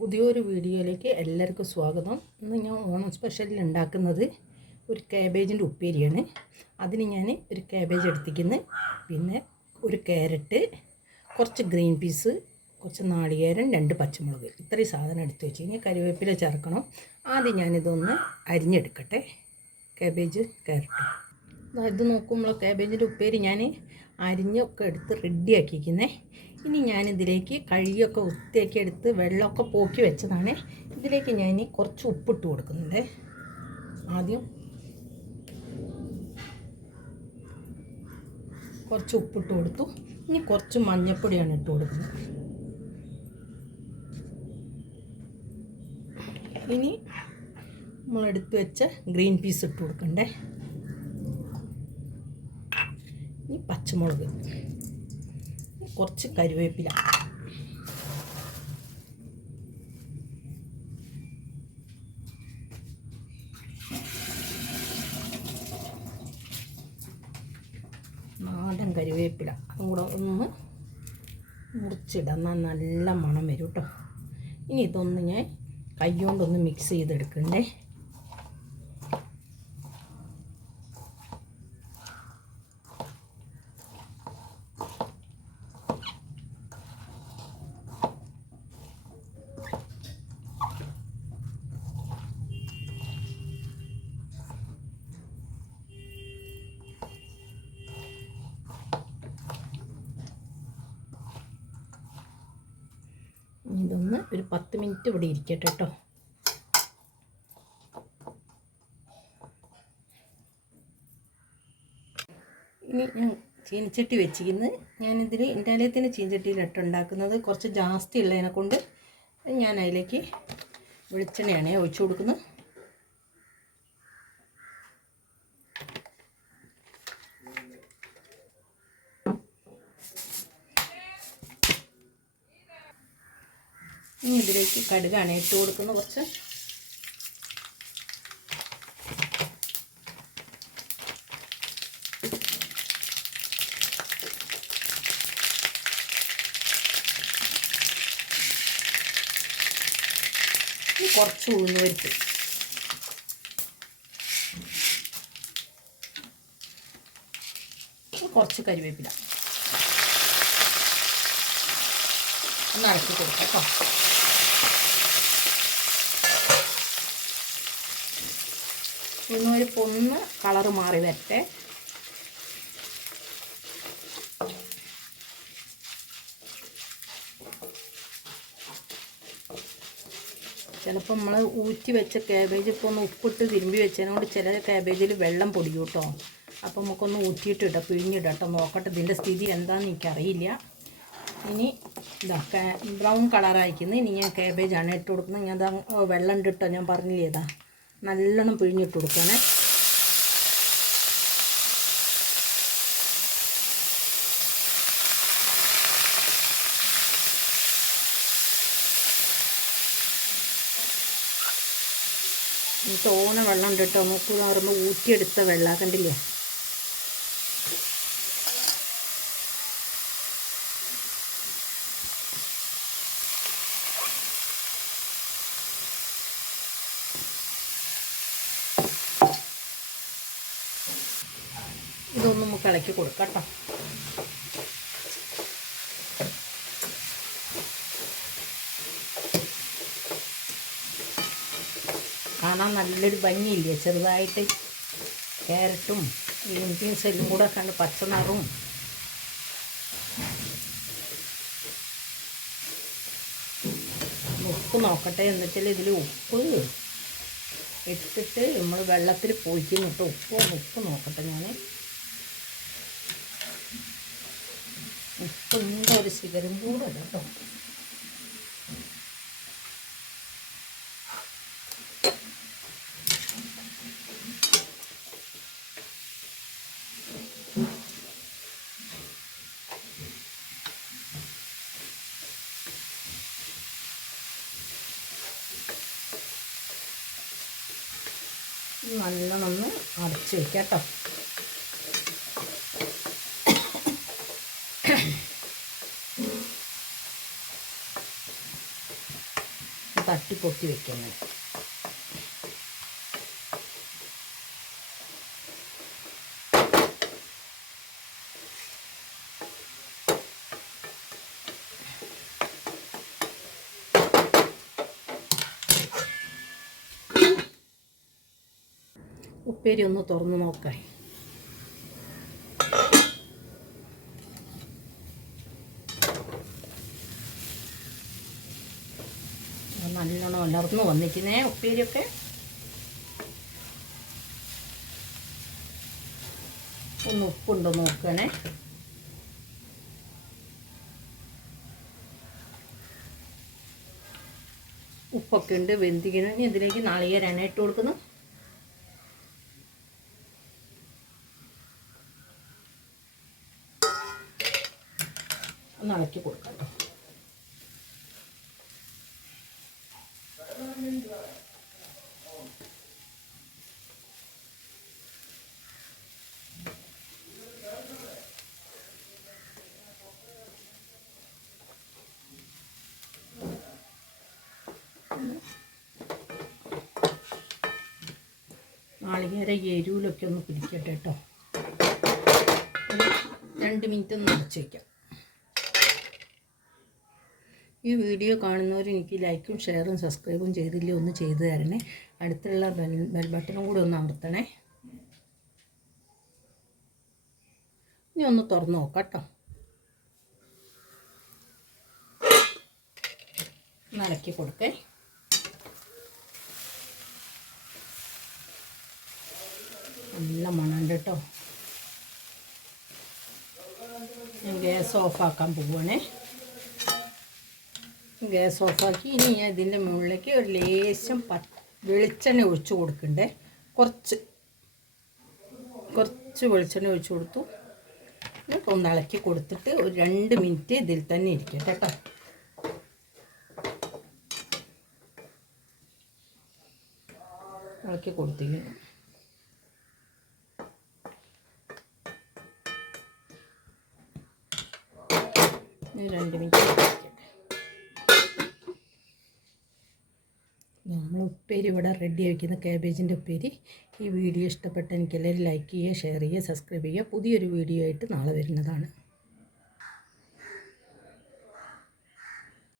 പുതിയൊരു വീഡിയോയിലേക്ക് എല്ലാവർക്കും സ്വാഗതം. ഇന്ന് ഞാൻ ഓണം സ്പെഷ്യലിൽ ഉണ്ടാക്കുന്നത് ഒരു കാബേജിൻ്റെ ഉപ്പേരിയാണ്. അതിന് ഞാൻ ഒരു കാബേജ് എടുത്തിരിക്കുന്നു, പിന്നെ ഒരു ക്യാരറ്റ്, കുറച്ച് ഗ്രീൻ പീസ്, കുറച്ച് നാളികേരം, 2 പച്ചമുളക്, ഇത്രയും സാധനം എടുത്ത് വെച്ച് കഴിഞ്ഞാൽ കറിവേപ്പില ചേർക്കണം. ആദ്യം ഞാനിതൊന്ന് അരിഞ്ഞെടുക്കട്ടെ. കാബേജ് ക്യാരറ്റ് ഇത് നോക്കുമ്പോൾ കാബേജിൻ്റെ ഉപ്പേരി ഞാൻ അരിഞ്ഞൊക്കെ എടുത്ത് റെഡിയാക്കിയിരിക്കുന്നത്. ഇനി ഞാനിതിലേക്ക് കഴുകിയൊക്കെ വൃത്തിയാക്കി എടുത്ത് വെള്ളമൊക്കെ പോക്കി വെച്ചതാണ്. ഇതിലേക്ക് ഞാൻ കുറച്ച് ഉപ്പിട്ട് കൊടുക്കുന്നുണ്ട്. ആദ്യം കുറച്ച് ഉപ്പിട്ട് കൊടുത്തു. ഇനി കുറച്ച് മഞ്ഞൾപ്പൊടിയാണ് ഇട്ട് കൊടുക്കുന്നത്. ഇനി നമ്മളെടുത്ത് വെച്ച ഗ്രീൻ പീസ് ഇട്ട് കൊടുക്കണ്ടേ. ഇനി പച്ചമുളക്, കുറച്ച് കറിവേപ്പില, നാടൻ കറിവേപ്പില, അതും കൂടെ ഒന്ന് മുറിച്ചിടാം, നല്ല മണം വരും കേട്ടോ. ഇനി ഇതൊന്ന് ഞാൻ കൈ കൊണ്ടൊന്ന് മിക്സ് ചെയ്തെടുക്കണ്ടേ. ഇതൊന്ന് ഒരു 10 മിനിറ്റ് ഇവിടെ ഇരിക്കട്ടെ കേട്ടോ. ഇനി ഞാൻ ചീനച്ചട്ടി വെച്ചിരിക്കുന്നത്, ഞാനിതിൽ എൻ്റെ ആലയത്തിൻ്റെ ചീനച്ചട്ടിയിലിട്ട് ഉണ്ടാക്കുന്നത് കുറച്ച് ജാസ്തി ഉള്ളതിനെ കൊണ്ട് ഞാൻ അതിലേക്ക് വെളിച്ചെണ്ണയാണ് ഒഴിച്ചു കൊടുക്കുന്നത്. ഇനി ഇതിലേക്ക് കടുകാണ് ഇട്ട് കൊടുക്കുന്നത്. കുറച്ച് കുറച്ച് ഉഴുന്നുപരിപ്പ്, കുറച്ച് കറിവേപ്പില ഒന്ന് ഇളക്കി കൊടുക്കാം കേട്ടോ. ഉഴുന്നുപരിപ്പ് ഒന്ന് കളറ് മാറി വരട്ടെ. ചിലപ്പോൾ നമ്മൾ ഊറ്റി വെച്ച കാബേജ് ഇപ്പോൾ ഒന്ന് ഉപ്പിട്ട് തിരുമ്പി വെച്ചതിനോട് ചില കാബേജിൽ വെള്ളം പൊടിയും കേട്ടോ. അപ്പോൾ നമുക്കൊന്ന് ഊറ്റിയിട്ടിടാം, പിഴിഞ്ഞിടാം കേട്ടോ. നോക്കട്ടെ ഇതിൻ്റെ സ്ഥിതി എന്താണെന്ന് എനിക്കറിയില്ല. ഇനി ഇതാ ബ്രൗൺ കളറായിരിക്കുന്നത്. ഇനി ഞാൻ കാബേജാണ് ഇട്ട് കൊടുക്കുന്നത്. ഞാൻ വെള്ളം ഇട്ടിട്ടോ, ഞാൻ പറഞ്ഞില്ലേ, ഇതാ നല്ലോണം പിഴിഞ്ഞിട്ട് കൊടുക്കണേ. തോന വെള്ളം ഉണ്ട് കേട്ടോ. നോക്കൂ, പറയുമ്പോൾ ഊറ്റിയെടുത്ത വെള്ളം കണ്ടില്ലേ. ഇതൊന്നും നമുക്ക് ഇളക്കി കൊടുക്കാം കേട്ടോ. കാണാൻ നല്ലൊരു ഭംഗിയില്ലേ, ചെറുതായിട്ട് ക്യാരറ്റും ഗ്രീൻ പീൻസ് എല്ലാം കൂടെ കണ്ട് പച്ചനിറവും. ഉപ്പ് നോക്കട്ടെ, എന്നുവെച്ചാൽ ഇതിൽ ഉപ്പ് ഇട്ടിട്ട് നമ്മൾ വെള്ളത്തിൽ പൊയ്ക്കുന്നു കേട്ടോ. ഉപ്പ് നോക്കട്ടെ ഞാൻ. ഉപ്പിൻ്റെ ഒരു ശിഖരം കൂടെ കേട്ടോ. നല്ലോണം ഒന്ന് അടച്ച് വയ്ക്കാം കേട്ടോ. തട്ടിപ്പൊത്തി വെക്കും അങ്ങനെ. ഉപ്പേരി ഒന്ന് തുറന്ന് നോക്കാം. നല്ലോണം ഉലർന്ന് വന്നിരിക്കുന്നേ ഉപ്പേരിയൊക്കെ. ഒന്ന് ഉപ്പുണ്ടോ നോക്കണേ. ഉപ്പൊക്കെ ഉണ്ട്, വെന്തിക്കണം. ഇനി ഇതിലേക്ക് നാളികേരാണ് ഇട്ട് കൊടുക്കുന്നു. ഒന്ന് ഇളക്കി കൊടുക്കാം കേട്ടോ. നാളികേര എരിവിലൊക്കെ ഒന്ന് പിടിക്കട്ടെ കേട്ടോ. 2 മിനിറ്റ് ഒന്ന് അടച്ച് വയ്ക്കാം. ഈ വീഡിയോ കാണുന്നവർ എനിക്ക് ലൈക്കും ഷെയറും സബ്സ്ക്രൈബും ചെയ്തില്ലേ ഒന്ന് ചെയ്തു തരണേ. അടുത്തുള്ള ബെൽ ബട്ടണും കൂടി ഒന്ന് അമർത്തണേ. ഇനി ഒന്ന് തുറന്ന് നോക്കാം കേട്ടോ. ഇളക്കി കൊടുക്കേ. നല്ല മണമുണ്ട് കേട്ടോ. ഞാൻ ഗ്യാസ് ഓഫാക്കാൻ പോവുകയാണേ. ഗ്യാസ് ഓഫാക്കി ഇനി ഞാൻ ഇതിൻ്റെ മുകളിലേക്ക് ഒരു ലേശം വെളിച്ചെണ്ണ ഒഴിച്ച് കൊടുക്കണ്ടേ. കുറച്ച് വെളിച്ചെണ്ണ ഒഴിച്ച് കൊടുത്തു. ഒന്ന് ഇളക്കി കൊടുത്തിട്ട് ഒരു 2 മിനിറ്റ് ഇതിൽ തന്നെ ഇരിക്കട്ടെ കേട്ടോ. ഇളക്കി കൊടുത്തിരിക്കുന്നു. 2 മിനിറ്റ് ഇരിക്കട്ടെ. നമ്മൾ ഉപ്പേരി ഇവിടെ റെഡി ആയിരിക്കുന്ന കാബേജിൻ്റെ ഉപ്പേരി. ഈ വീഡിയോ ഇഷ്ടപ്പെട്ട എനിക്കെല്ലാവരും ലൈക്ക് ചെയ്യുക, ഷെയർ ചെയ്യുക, സബ്സ്ക്രൈബ് ചെയ്യുക. പുതിയൊരു വീഡിയോ ആയിട്ട് നാളെ വരുന്നതാണ്.